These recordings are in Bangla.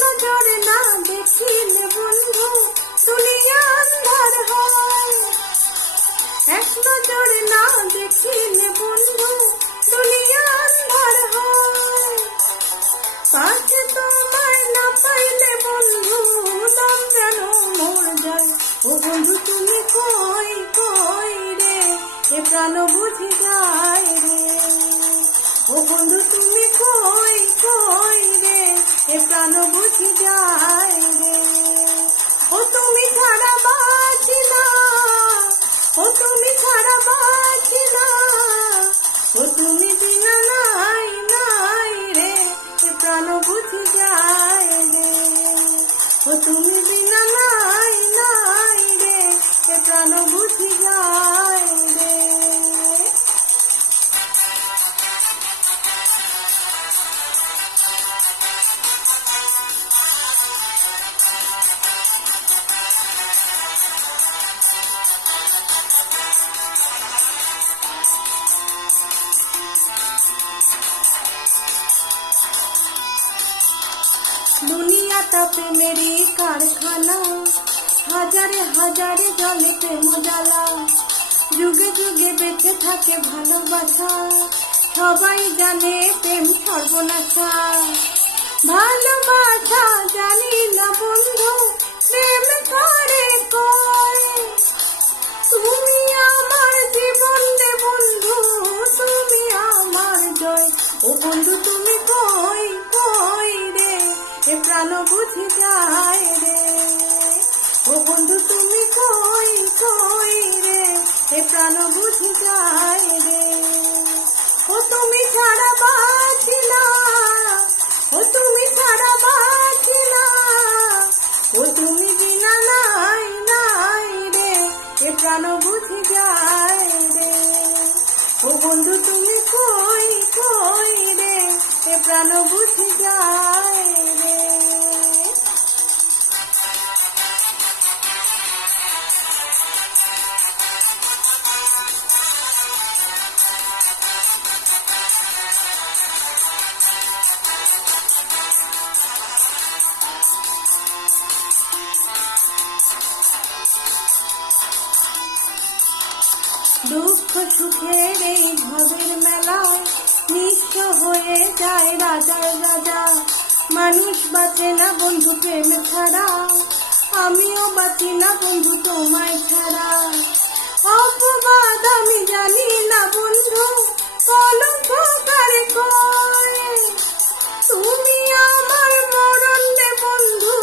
নজরে না দেখিলে বন্ধু দুনিয়া আন্ধার হয়। এক নজরে না দেখিলে বন্ধু দুনিয়া আন্ধার হয়। পাশে তোমায় না পাইলে বন্ধু দম যেন মর যায়। ও বন্ধু তুমি কই কই রে এ প্রাণ বুঝি যায় রে। ও বন্ধু তুমি কই কই রে এ প্রাণ বুঝি যায় রে। ও তুমি ছাড়া বাঁচি না, ও তুমি ছাড়া বাঁচি না, ও তুমি বিনা নাই নাই রে এ প্রাণ বুঝি যায় রে। ও তুমি বিনা নাই নাই রে এ প্রাণ বুঝি যায় রে। দুনিয়াটা প্রেমেরই কারখানা, হাজারে হাজারে জলে প্রেম জ্বালা। যুগে যুগে বেঁচে থাকে ভালোবাসা, সবাই জানে প্রেম সর্বনাশা। ভালোবাসা জানি না বন্ধু প্রেম করে কয়। তুমি আমার জীবন রে বন্ধু, তুমি আমার জয়। ও বন্ধু তুমি কই কই রে এ প্রাণ বুঝি যায় রে। ও বন্ধু তুমি কই কই রে এ প্রাণ বুঝি যায় রে। ও তুমি ছাড়া বাঁচি না, ও তুমি ছাড়া বাঁচি না, ও তুমি বিনা নাই নাই রে এ প্রাণ বুঝি যায় রে। ও বন্ধু তুমি কই কই রে এ প্রাণ বুঝি যায় রে। দুঃখ সুখের এই ভবের মেলায় নিঃস্ব হয়ে যায় রাজার রাজা। মানুষ বাঁচে না বন্ধু প্রেম ছাড়া, আমিও বাঁচি না বন্ধু তোমায় ছাড়া। অপবাদ আমি জানি না বন্ধু কলঙ্ক কারে কয়। তুমি আমার মরণ রে বন্ধু,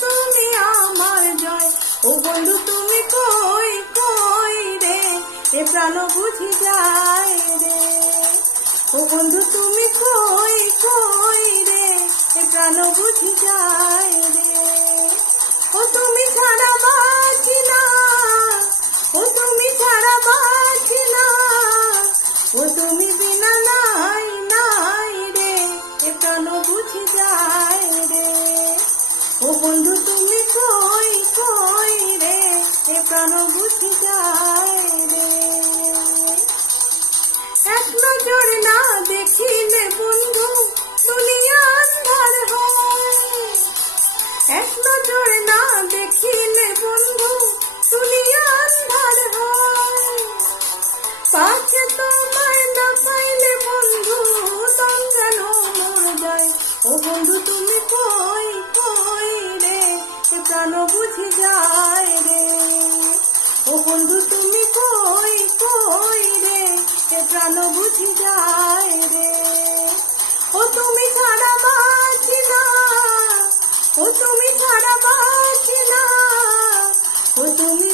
তুমি আমার জয়। ও বন্ধু তুমি কই কই রে এ প্রাণ বুঝি যায় রে। ও বন্ধু তুমি কই কই রে এ প্রাণ বুঝি যায় রে। ও তুমি ছাড়া বাঁচি না, ও তুমি ছাড়া বাঁচি না, ও তুমি বিনা নাই নাই রে এ প্রাণ বুঝি যায় রে। ও বন্ধু তুমি কই কই রে এ প্রাণ বুঝি যায় রে। এক নজর না দেখিলে বন্ধু দুনিয়া আন্ধার হয়। এক নজর না দেখিলে বন্ধু দুনিয়া আন্ধার হয়। পাশে তোমায় না পাইলে বন্ধু দম যেন মর যায়। ও বন্ধু তুমি কই কই রে এ প্রাণ বুঝি যায় রে। ও বন্ধু তুমি কই কই রে এ প্রাণ বুঝি যায় রে। ও তুমি ছাড়া বাঁচি না, ও তুমি ছাড়া বাঁচি না, ও তুমি